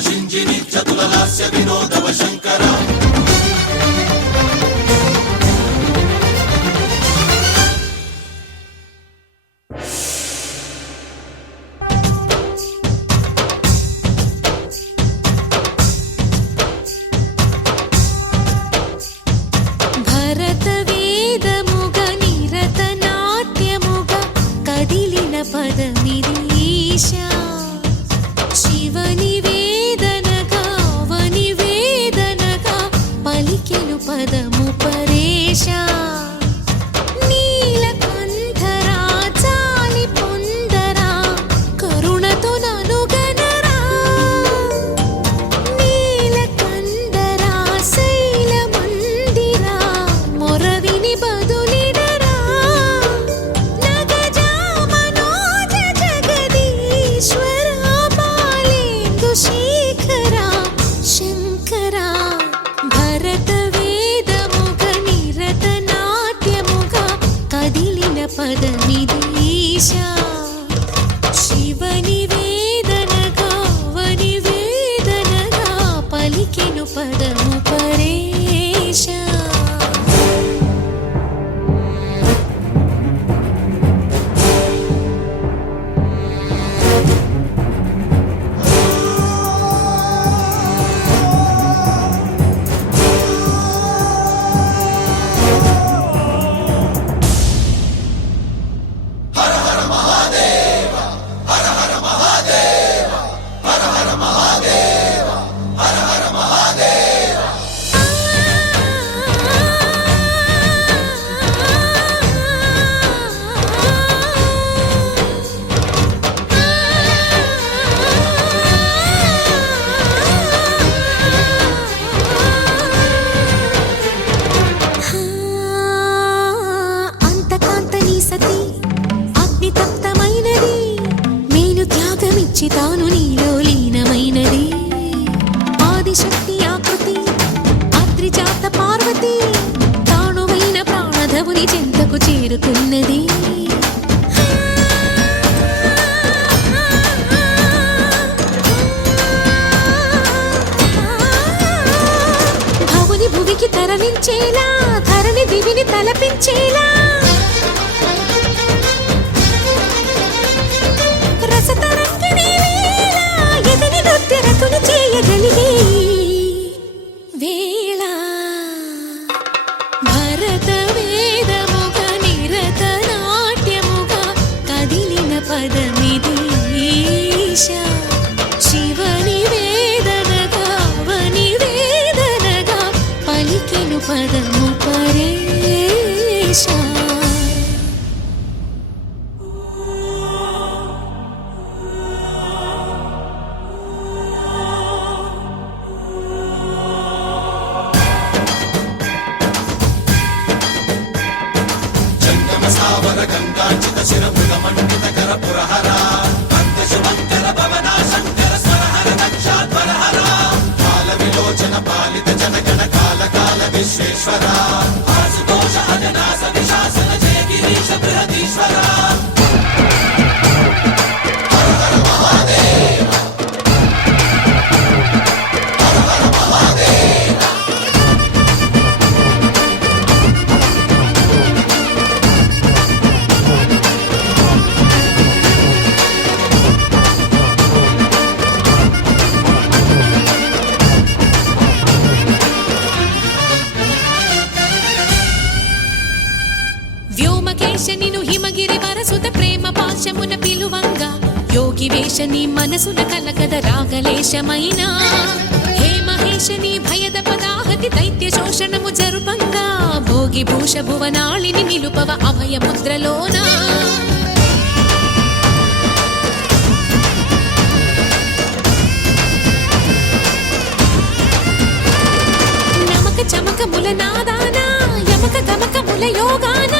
शिञ्जिनि चतुललास्य विनोदव शङ्कर తాను నీలో లీనమైనది ఆదిశక్తి ఆకృతి అద్రిజాత పార్వతి తానువైన ప్రాణధవుని చెంతకు చేరుకున్నది భవుని భువికి తరలించేలా ధరణి దివిని తలపించేలా చేయగలిగే వేళ భరత వేదముగా నిరత నాట్యముగా కదిలిన పదమిది ఈశా శివని వేదనగా వని వేదనగా పలికెను పదము పరేశా गंगाचित शिरमुग मंडित कर पुरहरा अंत शुभंकर भवना शंकर स्वरहर दक्षाध्वरहरा काल विलोचन पालित जनगण काल काल विश्वेश्वरा आशुतोष अजनास विशासन जय गिरीश बृहदीश्वरा हर हर महादेव हर हर महादेव వ్యోమకేశనిను హిమగిరి వరసుత ప్రేమ పాశమున పిలువంగా యోగి వేషని మనసున కలకద రాగలేశమైనా హే మహేశని భయద పదాహతి దైత్య శోషణము జరుపంగా భోగి భూష భువనాళిని నిలుపవ అభయ ముద్రలోన నమక చమక ముల నాదాన యమక గమక ముల యోగాన